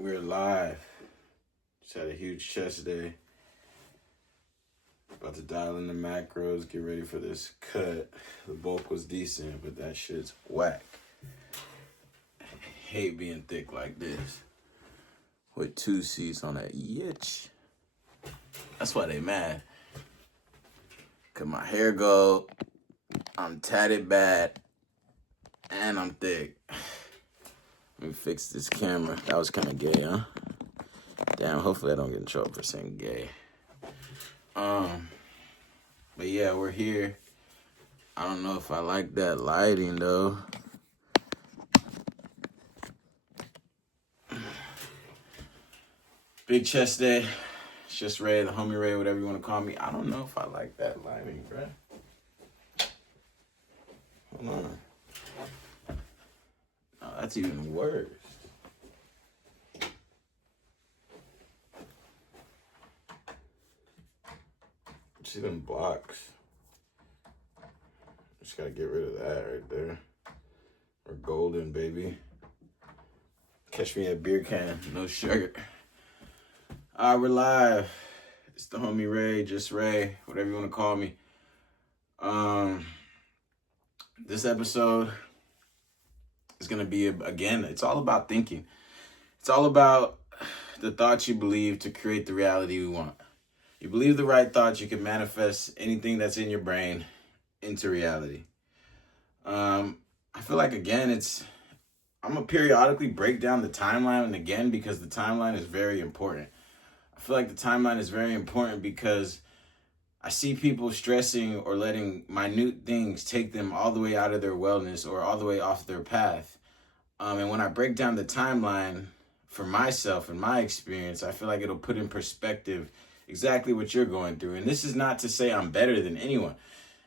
We're live. Just had a huge chest day. About to dial in the macros, get ready for this cut. The bulk was decent, but that shit's whack. I hate being thick like this. With 2 C's on that yitch. That's why they mad. Cause my hair go, I'm tatted bad, and I'm thick. Let me fix this camera. That was kind of gay, huh? Damn, hopefully I don't get in trouble for saying gay. But yeah, we're here. I don't know if I like that lighting, though. Big chest day. It's just Ray, the homie Ray, whatever you want to call me. I don't know if I like that lighting, bruh. Hold on. No, that's even worse. See them blocks? Just gotta get rid of that right there. We're golden, baby. Catch me at beer can, no sugar. We're live. It's the homie Ray, just Ray, whatever you want to call me. This episode is gonna be, again, it's all about thinking. It's all about the thoughts you believe to create the reality you want. You believe the right thoughts, you can manifest anything that's in your brain into reality. I feel like, again, I'm going to periodically break down the timeline, and again, because the timeline is very important. I feel like the timeline is very important because I see people stressing or letting minute things take them all the way out of their wellness or all the way off their path. And when I break down the timeline for myself and my experience, I feel like it'll put in perspective exactly what you're going through. And this is not to say I'm better than anyone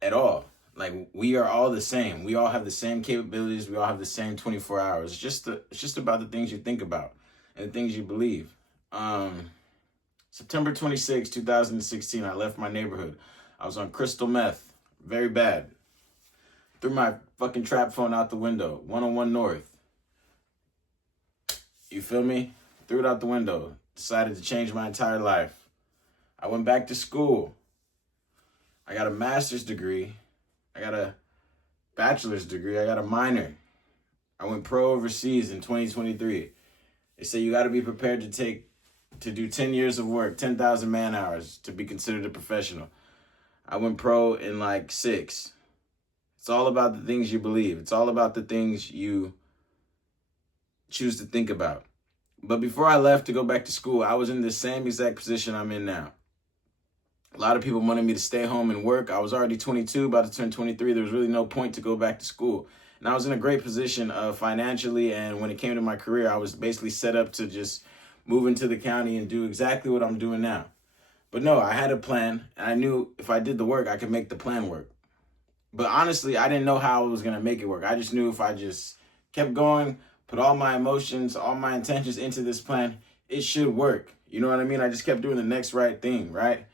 at all. Like, we are all the same. We all have the same capabilities. We all have the same 24 hours. It's just about the things you think about and the things you believe. September 26, 2016, I left my neighborhood. I was on crystal meth. Very bad. Threw my fucking trap phone out the window. 101 North. You feel me? Threw it out the window. Decided to change my entire life. I went back to school. I got a master's degree. I got a bachelor's degree. I got a minor. I went pro overseas in 2023. They say you got to be prepared to do 10 years of work, 10,000 man hours to be considered a professional. I went pro in like 6. It's all about the things you believe. It's all about the things you choose to think about. But before I left to go back to school, I was in the same exact position I'm in now. A lot of people wanted me to stay home and work. I was already 22, about to turn 23. There was really no point to go back to school. And I was in a great position financially, and when it came to my career, I was basically set up to just move into the county and do exactly what I'm doing now. But no, I had a plan, and I knew if I did the work, I could make the plan work. But honestly, I didn't know how I was going to make it work. I just knew if I just kept going, put all my emotions, all my intentions into this plan, it should work. You know what I mean? I just kept doing the next right thing, right?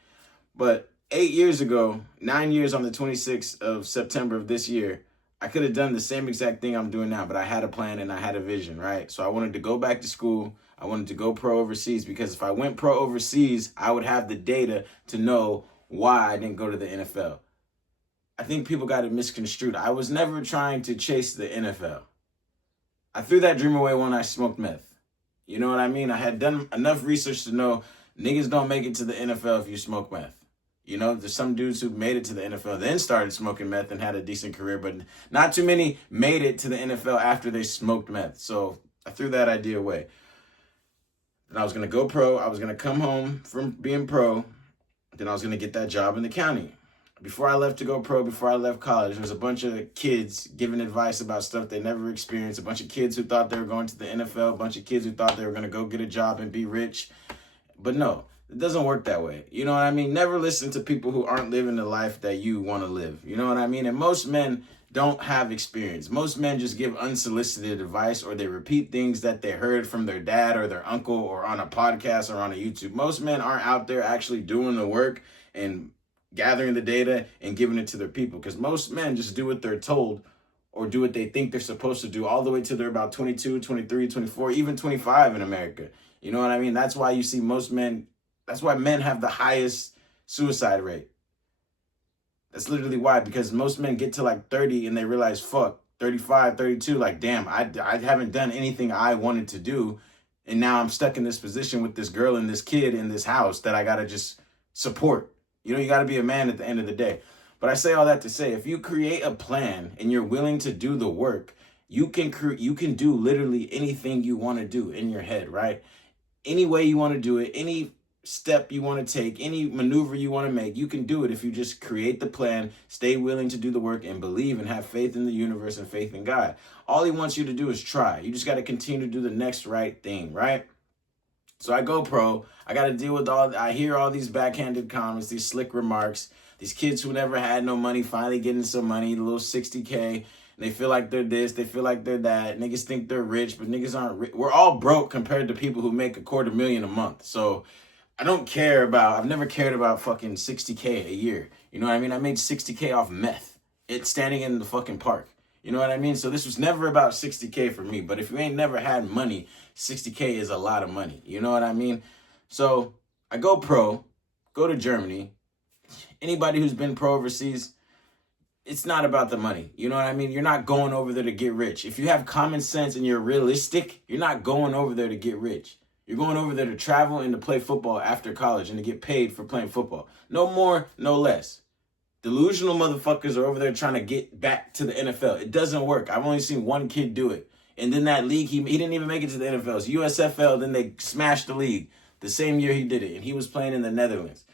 But 8 years ago, 9 years on the 26th of September of this year, I could have done the same exact thing I'm doing now, but I had a plan and I had a vision, right? So I wanted to go back to school. I wanted to go pro overseas because if I went pro overseas, I would have the data to know why I didn't go to the NFL. I think people got it misconstrued. I was never trying to chase the NFL. I threw that dream away when I smoked meth. You know what I mean? I had done enough research to know niggas don't make it to the NFL if you smoke meth. You know, there's some dudes who made it to the NFL, then started smoking meth and had a decent career, but not too many made it to the NFL after they smoked meth. So I threw that idea away. Then I was going to go pro. I was going to come home from being pro. Then I was going to get that job in the county. Before I left to go pro, before I left college, there was a bunch of kids giving advice about stuff they never experienced. A bunch of kids who thought they were going to the NFL. A bunch of kids who thought they were going to go get a job and be rich. But no. It doesn't work that way. You know what I mean? Never listen to people who aren't living the life that you want to live. You know what I mean? And most men don't have experience. Most men just give unsolicited advice, or they repeat things that they heard from their dad or their uncle or on a podcast or on a YouTube. Most men aren't out there actually doing the work and gathering the data and giving it to their people, because most men just do what they're told or do what they think they're supposed to do all the way till they're about 22, 23, 24, even 25 in America. You know what I mean? That's why you see most men, that's why men have the highest suicide rate. That's literally why, because most men get to like 30 and they realize, fuck, 35, 32, like, damn, I haven't done anything I wanted to do. And now I'm stuck in this position with this girl and this kid in this house that I got to just support. You know, you got to be a man at the end of the day. But I say all that to say, if you create a plan and you're willing to do the work, you can do literally anything you want to do in your head, right? Any way you want to do it, any step you want to take, any maneuver you want to make, you can do it if you just create the plan, stay willing to do the work, and believe and have faith in the universe and faith in God. All he wants you to do is try. You just got to continue to do the next right thing, right? So I go pro. I got to deal with I hear all these backhanded comments, these slick remarks, these kids who never had no money finally getting some money, the little 60K. And they feel like they're this, they feel like they're that. Niggas think they're rich, but niggas aren't rich. We're all broke compared to people who make $250,000 a month. So I've never cared about fucking 60K a year. You know what I mean? I made 60K off meth. It's standing in the fucking park. You know what I mean? So this was never about 60K for me. But if you ain't never had money, 60K is a lot of money. You know what I mean? So I go pro, go to Germany. Anybody who's been pro overseas, it's not about the money. You know what I mean? You're not going over there to get rich. If you have common sense and you're realistic, you're not going over there to get rich. You're going over there to travel and to play football after college and to get paid for playing football. No more, no less. Delusional motherfuckers are over there trying to get back to the NFL. It doesn't work. I've only seen one kid do it. And then that league, he didn't even make it to the NFL. It's USFL, then they smashed the league the same year he did it. And he was playing in the Netherlands.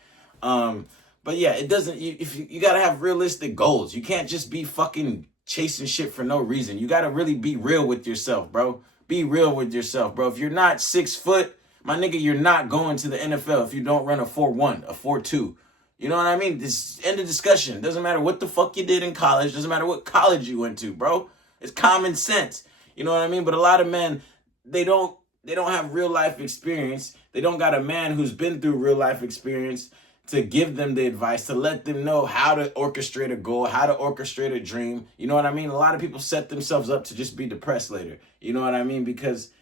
But yeah, it doesn't, you got to have realistic goals. You can't just be fucking chasing shit for no reason. You got to really be real with yourself, bro. Be real with yourself, bro. If you're not 6 foot, my nigga, you're not going to the NFL if you don't run a 4.1, a 4.2. You know what I mean? This end of discussion. Doesn't matter what the fuck you did in college. Doesn't matter what college you went to, bro. It's common sense. You know what I mean? But a lot of men, they don't have real life experience. They don't got a man who's been through real life experience to give them the advice, to let them know how to orchestrate a goal, how to orchestrate a dream. You know what I mean? A lot of people set themselves up to just be depressed later. You know what I mean? Because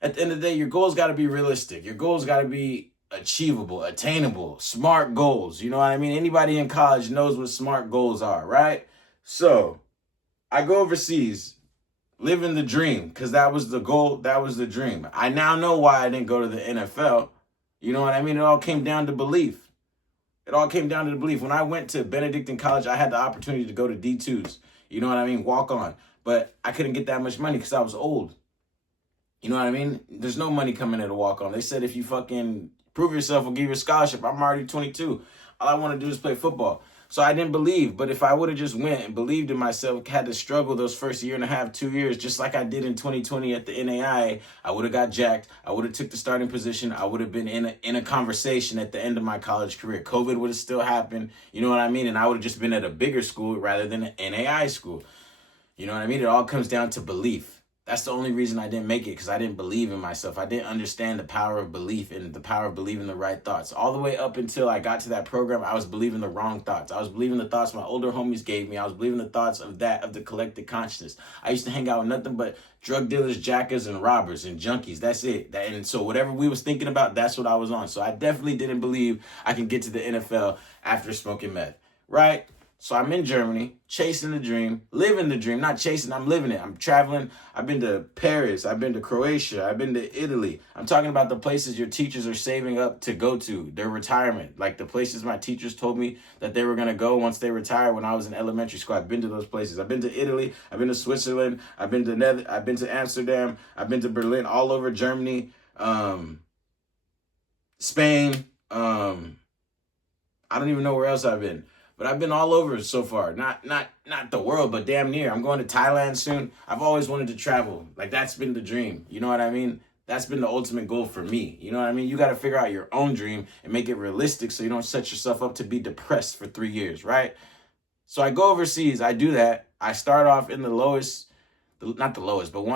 at the end of the day, your goals got to be realistic. Your goals got to be achievable, attainable, smart goals. You know what I mean? Anybody in college knows what smart goals are, right? So I go overseas, living the dream, because that was the goal. That was the dream. I now know why I didn't go to the NFL. You know what I mean? It all came down to belief. It all came down to the belief. When I went to Benedictine College, I had the opportunity to go to D2s. You know what I mean? Walk on. But I couldn't get that much money because I was old. You know what I mean? There's no money coming in to walk on. They said if you fucking prove yourself, we'll give you a scholarship. I'm already 22. All I want to do is play football. So I didn't believe. But if I would have just went and believed in myself, had to struggle those first year and a half, 2 years, just like I did in 2020 at the NAIA, I would have got jacked. I would have took the starting position. I would have been in a conversation at the end of my college career. COVID would have still happened. You know what I mean? And I would have just been at a bigger school rather than an NAIA school. You know what I mean? It all comes down to belief. That's the only reason I didn't make it, because I didn't believe in myself. I didn't understand the power of belief and the power of believing the right thoughts. All the way up until I got to that program, I was believing the wrong thoughts. I was believing the thoughts my older homies gave me. I was believing the thoughts of the collective consciousness. I used to hang out with nothing but drug dealers, jackers, and robbers and junkies. That's it. And so whatever we was thinking about, that's what I was on. So I definitely didn't believe I could get to the NFL after smoking meth, right? So I'm in Germany, chasing the dream, living the dream, not chasing, I'm living it. I'm traveling. I've been to Paris. I've been to Croatia. I've been to Italy. I'm talking about the places your teachers are saving up to go to, their retirement. Like the places my teachers told me that they were going to go once they retire when I was in elementary school. I've been to those places. I've been to Italy. I've been to Switzerland. I've been to Amsterdam. I've been to Berlin, all over Germany, Spain. I don't even know where else I've been. But I've been all over so far. Not the world, but damn near. I'm going to Thailand soon. I've always wanted to travel. Like, that's been the dream. You know what I mean? That's been the ultimate goal for me. You know what I mean? You got to figure out your own dream and make it realistic so you don't set yourself up to be depressed for 3 years, right? So I go overseas. I do that. I start off in the lowest, not the lowest, but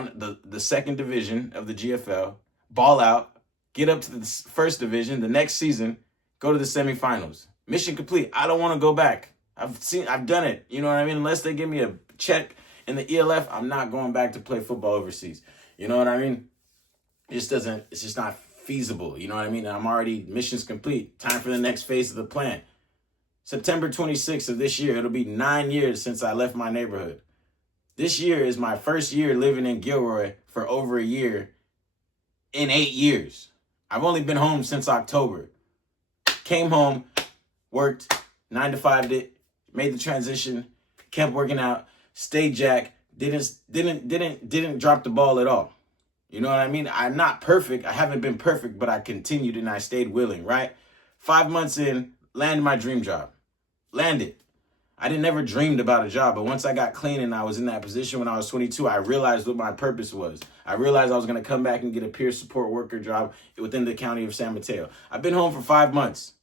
the second division of the GFL, ball out, get up to the first division, the next season, go to the semifinals. Mission complete. I don't want to go back. I've done it. You know what I mean? Unless they give me a check In the ELF, I'm not going back to play football overseas. You know what I mean? It's just not feasible. You know what I mean? And I'm already missions complete. Time for the next phase of the plan. September 26th of this year, it'll be 9 years since I left my neighborhood. This year is my first year living in Gilroy for over a year in 8 years. I've only been home since October. Came home, worked, 9 to 5'd it, made the transition, kept working out, stayed jack, didn't drop the ball at all. You know what I mean? I'm not perfect. I haven't been perfect, but I continued and I stayed willing, right? 5 months in, landed my dream job. Landed. I never dreamed about a job, but once I got clean and I was in that position when I was 22, I realized what my purpose was. I realized I was going to come back and get a peer support worker job within the county of San Mateo. I've been home for 5 months.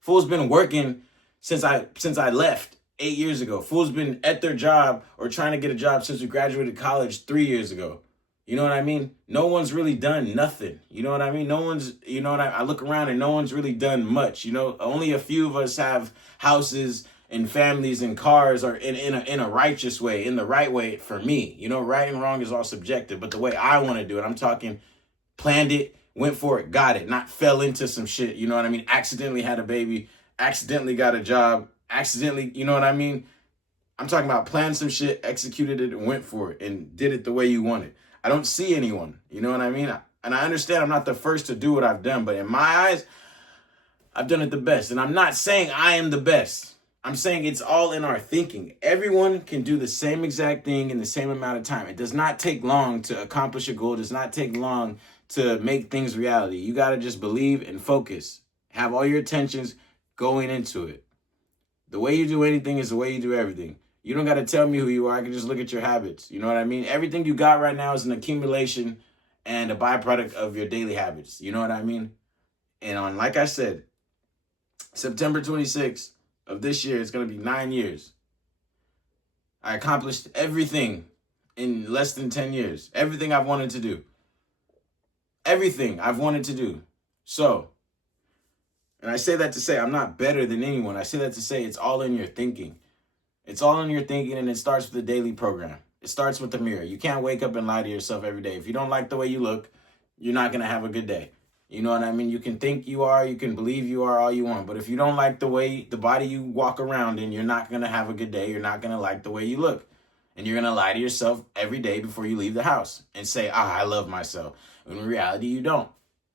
Fool's been working since I left 8 years ago. Fool's been at their job or trying to get a job since we graduated college 3 years ago. You know what I mean? No one's really done nothing. You know what I mean? No one's, you know what I look around and no one's really done much. You know, only a few of us have houses and families and cars are in a righteous way, in the right way for me. You know, right and wrong is all subjective, but the way I want to do it, I'm talking planned it, went for it, got it, not fell into some shit. You know what I mean? Accidentally had a baby, accidentally got a job, accidentally, you know what I mean? I'm talking about planned some shit, executed it, and went for it, and did it the way you want it. I don't see anyone, you know what I mean? And I understand I'm not the first to do what I've done, but in my eyes, I've done it the best. And I'm not saying I am the best. I'm saying it's all in our thinking. Everyone can do the same exact thing in the same amount of time. It does not take long to accomplish a goal. It does not take long to make things reality. You got to just believe and focus. Have all your attentions going into it. The way you do anything is the way you do everything. You don't got to tell me who you are. I can just look at your habits. You know what I mean? Everything you got right now is an accumulation and a byproduct of your daily habits. You know what I mean? And like I said, September 26th of this year, it's going to be 9 years. I accomplished everything in less than 10 years. Everything I've wanted to do. Everything I've wanted to do. So, and I say that to say I'm not better than anyone. I say that to say it's all in your thinking. It's all in your thinking, and it starts with the daily program. It starts with the mirror. You can't wake up and lie to yourself every day. If you don't like the way you look, you're not going to have a good day. You know what I mean? You can think you are, you can believe you are all you want. But if you don't like the way, the body you walk around in, you're not going to have a good day. You're not going to like the way you look. And you're going to lie to yourself every day before you leave the house and say, I love myself. When in reality, you don't.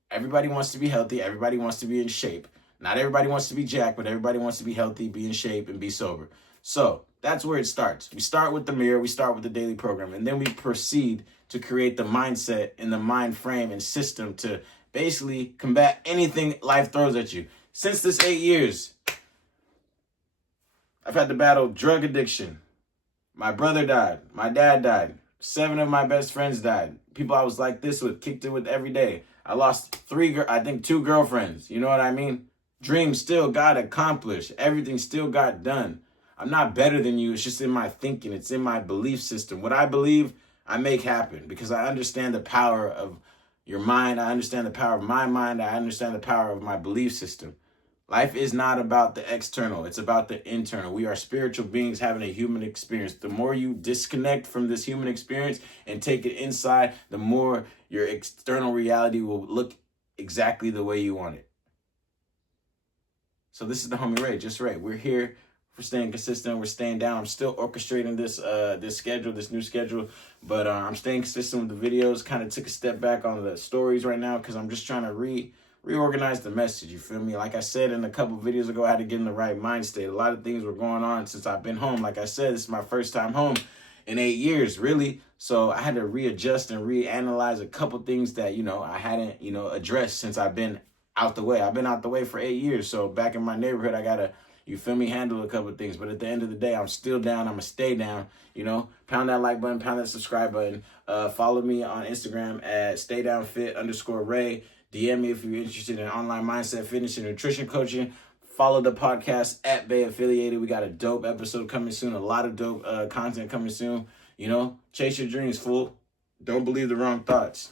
Everybody wants to be healthy. Everybody wants to be in shape. Not everybody wants to be jacked, but everybody wants to be healthy, be in shape, and be sober. So that's where it starts. We start with the mirror. We start with the daily program. And then we proceed to create the mindset and the mind frame and system to basically combat anything life throws at you. Since this 8 years, I've had to battle drug addiction. My brother died. My dad died. 7 of my best friends died. People I was like this with, kicked it with every day. I lost 2 girlfriends. You know what I mean? Dreams still got accomplished. Everything still got done. I'm not better than you. It's just in my thinking. It's in my belief system. What I believe, I make happen because I understand the power of your mind. I understand the power of my mind. I understand the power of my belief system. Life is not about the external. It's about the internal. We are spiritual beings having a human experience. The more you disconnect from this human experience and take it inside, the more your external reality will look exactly the way you want it. So this is the homie Ray, just Ray. We're here. We're staying consistent. We're staying down. I'm still orchestrating this new schedule, but I'm staying consistent with the videos. Kind of took a step back on the stories right now because I'm just trying to reorganize the message. You feel me? Like I said in a couple videos ago, I had to get in the right mind state. A lot of things were going on since I've been home. Like I said, this is my first time home in 8 years, really. So I had to readjust and reanalyze a couple things that, I hadn't, addressed since I've been out the way. I've been out the way for 8 years. So back in my neighborhood, I got to, handle a couple of things. But at the end of the day, I'm still down. I'm going to stay down. Pound that like button, pound that subscribe button. Follow me on Instagram at staydownfit_Ray. DM me if you're interested in online mindset, fitness, and nutrition coaching. Follow the podcast at Bay Affiliated. We got a dope episode coming soon. A lot of dope content coming soon. Chase your dreams, fool. Don't believe the wrong thoughts.